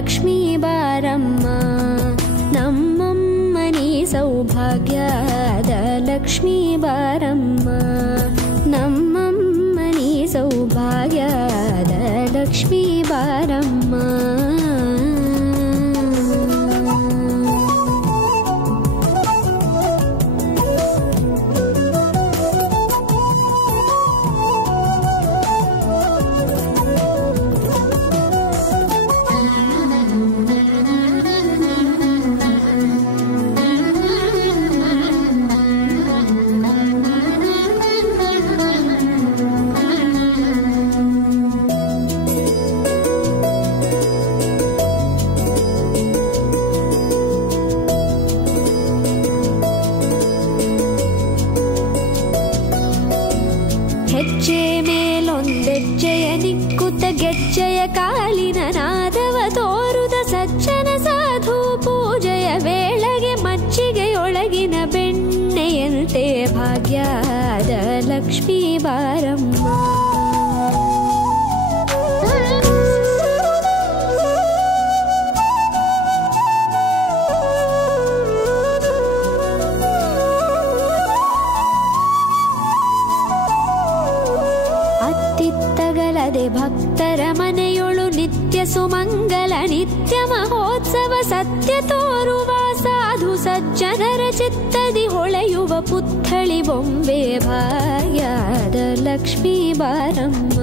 ಲಕ್ಷ್ಮೀ ಬಾರಮ್ಮ, ನಮ್ಮಮ್ಮನಿ ಸೌಭಾಗ್ಯದ ಲಕ್ಷ್ಮೀ ಬಾರಮ್ಮ, ನಮ್ಮಮ್ಮನಿ ಸೌಭಾಗ್ಯದ ಲಕ್ಷ್ಮೀ ಬಾರಮ್ಮ. ಹೆಜ್ಜೆ ಮೇಲೊಂದೆಜ್ಜೆಯ ನಿಕ್ಕುತ್ತ ಗೆಜ್ಜೆಯ ಕಾಲಿನ ನಾದವ ತೋರುದ ಸಜ್ಜನ ಸಾಧು ಪೂಜೆಯ ವೇಳೆಗೆ ಮಜ್ಜಿಗೆಯೊಳಗಿನ ಬೆಣ್ಣೆಯಂತೆ ಭಾಗ್ಯದ ಲಕ್ಷ್ಮೀ ಬಾರಮ್ಮ. ಅತ್ತಿತ್ತಗಲದೆ ಭಕ್ತರ ಮನೆಯೊಳು ನಿತ್ಯ ಸುಮಂಗಲ ನಿತ್ಯ ಮಹೋತ್ಸವ ಸತ್ಯ ತೋರುವ ಸಾಧು ಸಜ್ಜನರ ಚಿತ್ತದಿ ಹೊಳೆಯುವ ಪುತ್ಥಳಿ ಬೊಂಬೆ ಭಾಗ್ಯದ ಲಕ್ಷ್ಮೀ ಬಾರಮ್ಮ.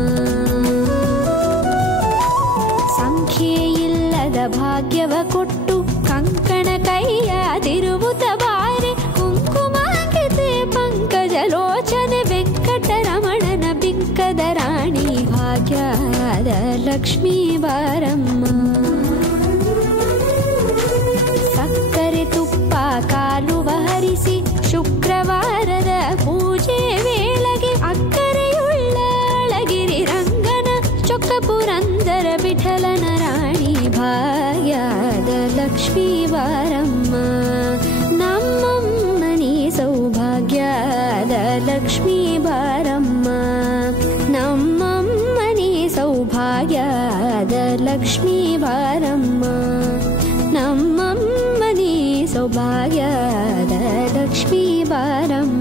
ಸಂಖ್ಯೆಯಿಲ್ಲದ ಭಾಗ್ಯವ ಕೊಟ್ಟು ಕಂಕಣ ಕೈಯಾದಿರುವುತ ಬಾರೆ ಕುಂಕುಮಾಂಕಿತೆ ಪಂಕಜ ಲೋಚನೆ ವೆಂಕಟರಮಣನ ಬಿಂಕದ ರಾಣಿ ಭಾಗ್ಯದ ಲಕ್ಷ್ಮೀ ಬಾರಮ್ಮ. ಸಕ್ಕರೆ ತುಪ್ಪ ಕಾಲುವ ಹರಿಸಿ ಶುಕ್ರವಾರದ ಪೂಜೆ ವೇಳೆಗೆ ಅಕ್ಕರೆಯುಳ್ಳ ಅಳಗಿರಿ ರಂಗನ ಚೊಕ್ಕ ಪುರಂದರ ವಿಠಲನ ರಾಣಿ ಭಾಗ್ಯದ ಲಕ್ಷ್ಮೀ ಬಾರಮ್ಮ. ನಮ್ಮಮ್ಮನಿ ಸೌಭಾಗ್ಯದ ಲಕ್ಷ್ಮೀ ಬಾರಮ್ಮ, ನಮ್ಮಮ್ಮನಿ ಸೌಭಾಗ್ಯದ ಲಕ್ಷ್ಮೀ ಬಾರಮ್ಮ, ನಮ್ಮಮ್ಮನಿ ಸೌಭಾಗ್ಯದ ಲಕ್ಷ್ಮೀ ಬಾರಮ್ಮ.